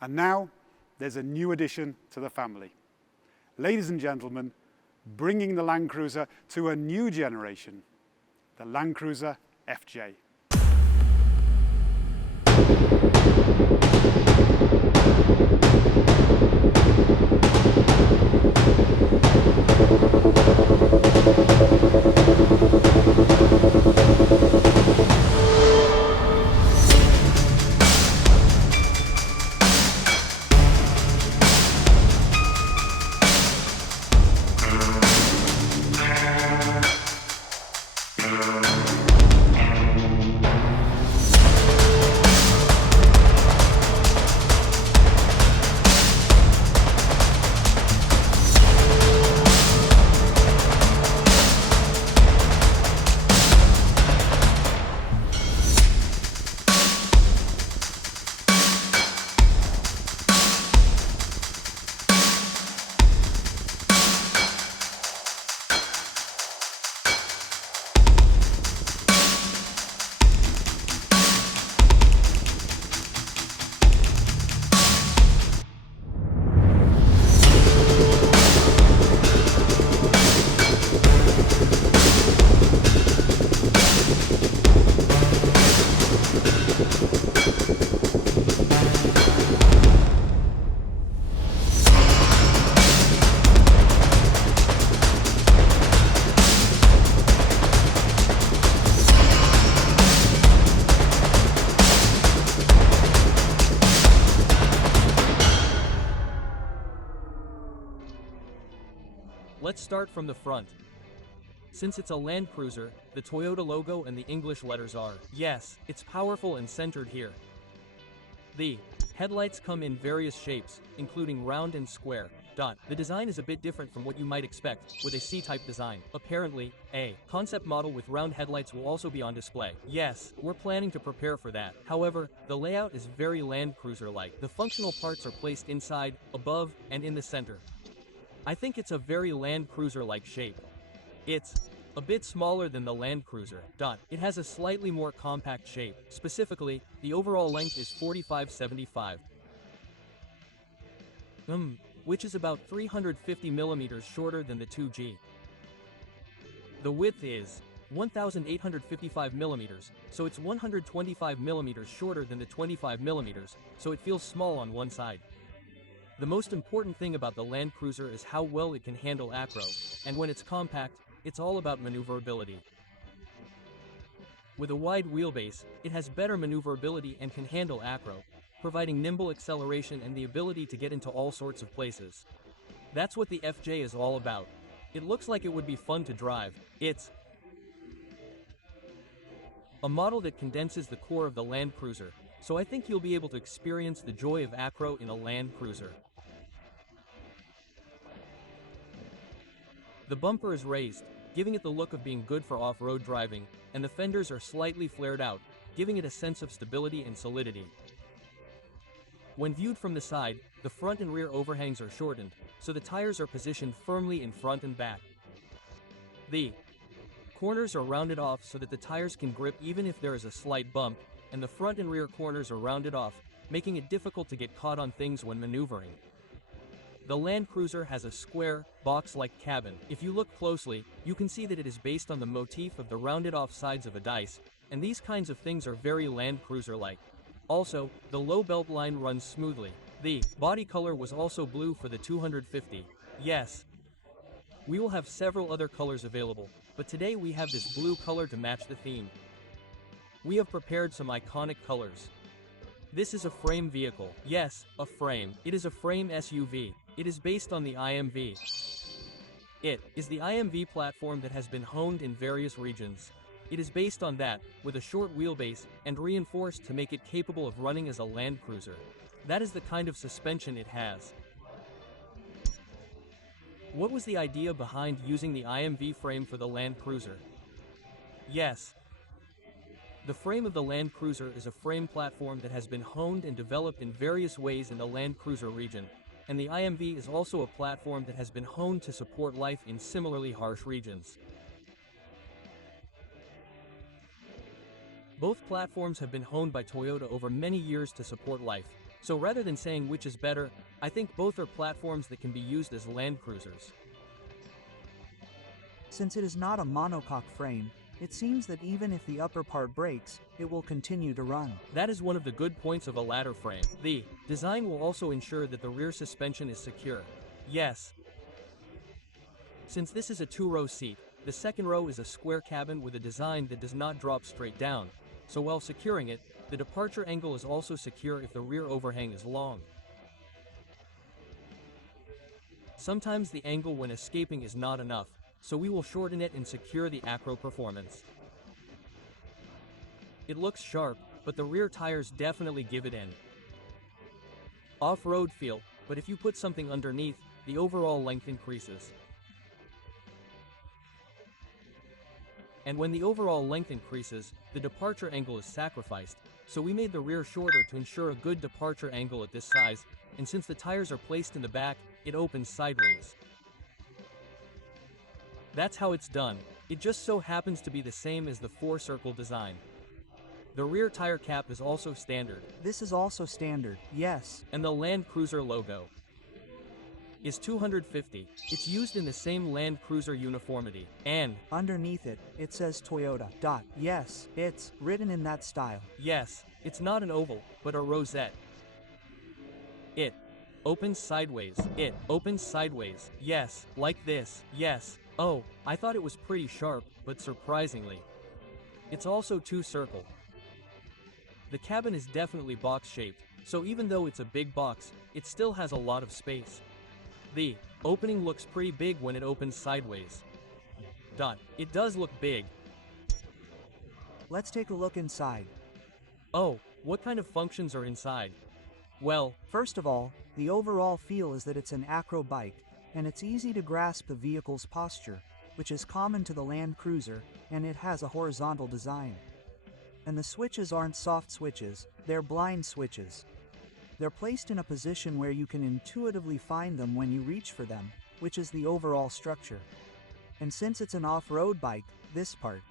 And now, there's a new addition to the family. Ladies and gentlemen, bringing the Land Cruiser to a new generation, the Land Cruiser FJ. Let's start from the front. Since it's a Land Cruiser, the Toyota logo and the English letters are, yes, it's powerful and centered here. The headlights come in various shapes, including round and square. The design is a bit different from what you might expect, with a C-type design. Apparently, a concept model with round headlights will also be on display. Yes, we're planning to prepare for that. However, the layout is very Land Cruiser-like. The functional parts are placed inside, above, and in the center. I think it's a very Land Cruiser-like shape. It's a bit smaller than the Land Cruiser. It has a slightly more compact shape. Specifically, the overall length is 4575, which is about 350 millimeters shorter than the 2G. The width is 1,855 millimeters, so it's 125 millimeters shorter than the 25 millimeters, so it feels small on one side. The most important thing about the Land Cruiser is how well it can handle acro, and when it's compact, it's all about maneuverability. With a wide wheelbase, it has better maneuverability and can handle acro, providing nimble acceleration and the ability to get into all sorts of places. That's what the FJ is all about. It looks like it would be fun to drive. It's a model that condenses the core of the Land Cruiser, so I think you'll be able to experience the joy of acro in a Land Cruiser. The bumper is raised, giving it the look of being good for off-road driving, and the fenders are slightly flared out, giving it a sense of stability and solidity. When viewed from the side, the front and rear overhangs are shortened, so the tires are positioned firmly in front and back. The corners are rounded off so that the tires can grip even if there is a slight bump, and the front and rear corners are rounded off, making it difficult to get caught on things when maneuvering. The Land Cruiser has a square, box-like cabin. If you look closely, you can see that it is based on the motif of the rounded-off sides of a dice, and these kinds of things are very Land Cruiser-like. Also, the low belt line runs smoothly. The body color was also blue for the 250. Yes, we will have several other colors available, but today we have this blue color to match the theme. We have prepared some iconic colors. This is a frame vehicle. Yes, a frame. It is a frame SUV. It is based on the IMV. It is the IMV platform that has been honed in various regions. It is based on that, with a short wheelbase, and reinforced to make it capable of running as a Land Cruiser. That is the kind of suspension it has. What was the idea behind using the IMV frame for the Land Cruiser? Yes, the frame of the Land Cruiser is a frame platform that has been honed and developed in various ways in the Land Cruiser region, and the IMV is also a platform that has been honed to support life in similarly harsh regions. Both platforms have been honed by Toyota over many years to support life, So rather than saying which is better, I think both are platforms that can be used as Land Cruisers. Since it is not a monocoque frame, it seems that even if the upper part breaks, it will continue to run. That is one of the good points of a ladder frame. The design will also ensure that the rear suspension is secure. Yes. Since this is a 2-row seat, the second row is a square cabin with a design that does not drop straight down, so while securing it, the departure angle is also secure if the rear overhang is long. Sometimes the angle when escaping is not enough, so we will shorten it and secure the acro performance. It looks sharp, but the rear tires definitely give it in. Off-road feel, but if you put something underneath, the overall length increases. And when the overall length increases, the departure angle is sacrificed, so we made the rear shorter to ensure a good departure angle at this size, and since the tires are placed in the back, it opens sideways. That's how it's done. It just so happens to be the same as the 4-circle design. The rear tire cap is also standard. This is also standard, yes. And the Land Cruiser logo is 250. It's used in the same Land Cruiser uniformity. And underneath it, it says Toyota. Yes, it's written in that style. Yes, it's not an oval, but a rosette. It opens sideways. It opens sideways. Yes, like this. Yes. Oh, I thought it was pretty sharp, but surprisingly, it's also 2-circle. The cabin is definitely box-shaped, so even though it's a big box, it still has a lot of space. The opening looks pretty big when it opens sideways. It does look big. Let's take a look inside. Oh, what kind of functions are inside? Well, first of all, the overall feel is that it's an acro bike, and it's easy to grasp the vehicle's posture, which is common to the Land Cruiser, and it has a horizontal design. And the switches aren't soft switches, they're blind switches. They're placed in a position where you can intuitively find them when you reach for them, which is the overall structure. And since it's an off-road bike, this part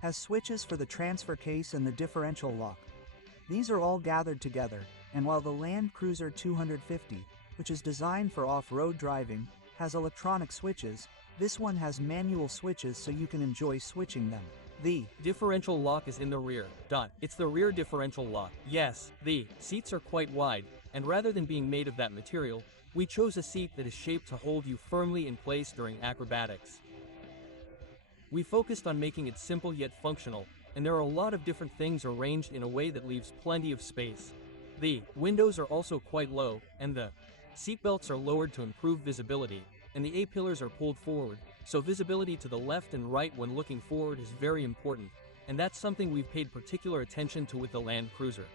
has switches for the transfer case and the differential lock. These are all gathered together, and while the Land Cruiser 250, which is designed for off-road driving, has electronic switches, this one has manual switches so you can enjoy switching them. The differential lock is in the rear. It's the rear differential lock. Yes, the seats are quite wide, and rather than being made of that material, we chose a seat that is shaped to hold you firmly in place during acrobatics. We focused on making it simple yet functional, and there are a lot of different things arranged in a way that leaves plenty of space. The windows are also quite low, and the seat belts are lowered to improve visibility, and the A-pillars are pulled forward, so visibility to the left and right when looking forward is very important, and that's something we've paid particular attention to with the Land Cruiser.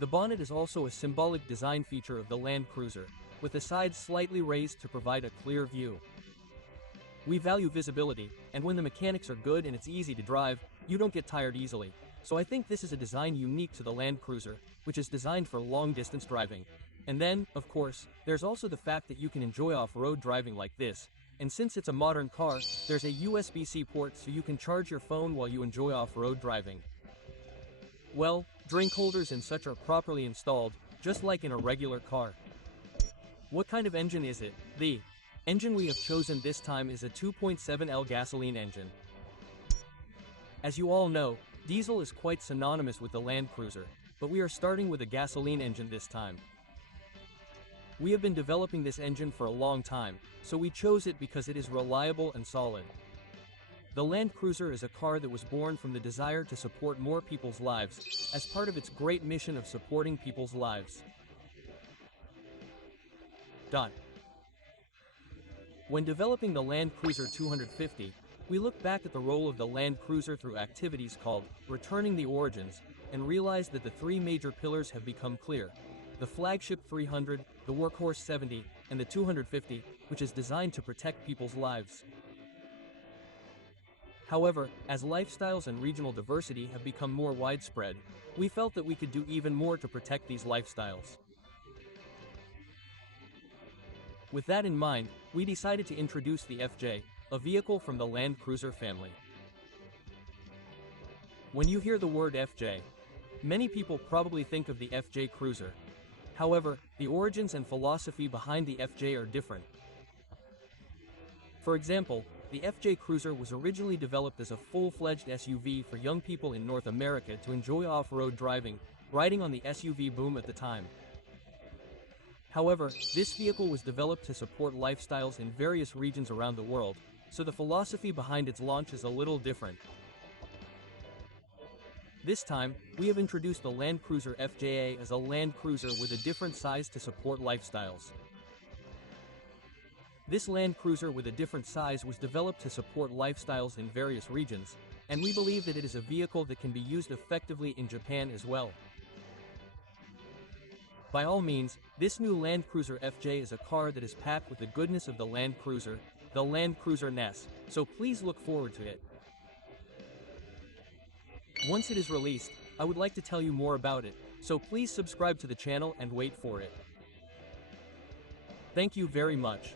The bonnet is also a symbolic design feature of the Land Cruiser, with the sides slightly raised to provide a clear view. We value visibility, and when the mechanics are good and it's easy to drive, you don't get tired easily, so I think this is a design unique to the Land Cruiser, which is designed for long-distance driving. And then, of course, there's also the fact that you can enjoy off-road driving like this, and since it's a modern car, there's a USB-C port so you can charge your phone while you enjoy off-road driving. Well, drink holders and such are properly installed, just like in a regular car. What kind of engine is it? The engine we have chosen this time is a 2.7L gasoline engine. As you all know, diesel is quite synonymous with the Land Cruiser, but we are starting with a gasoline engine this time. We have been developing this engine for a long time, so we chose it because it is reliable and solid. The Land Cruiser is a car that was born from the desire to support more people's lives, as part of its great mission of supporting people's lives. When developing the Land Cruiser 250, we looked back at the role of the Land Cruiser through activities called Returning the Origins, and realized that the three major pillars have become clear. The flagship 300, the workhorse 70, and the 250, which is designed to protect people's lives. However, as lifestyles and regional diversity have become more widespread, we felt that we could do even more to protect these lifestyles. With that in mind, we decided to introduce the FJ, a vehicle from the Land Cruiser family. When you hear the word FJ, Many people probably think of the FJ Cruiser. However, the origins and philosophy behind the FJ are different. For example, the FJ Cruiser was originally developed as a full-fledged SUV for young people in North America to enjoy off-road driving, riding on the SUV boom at the time. However, this vehicle was developed to support lifestyles in various regions around the world, so the philosophy behind its launch is a little different. This time, we have introduced the Land Cruiser FJA as a Land Cruiser with a different size to support lifestyles. This Land Cruiser with a different size was developed to support lifestyles in various regions, and we believe that it is a vehicle that can be used effectively in Japan as well. By all means, this new Land Cruiser FJ is a car that is packed with the goodness of the Land Cruiser NES, so please look forward to it. Once it is released, I would like to tell you more about it, so please subscribe to the channel and wait for it. Thank you very much.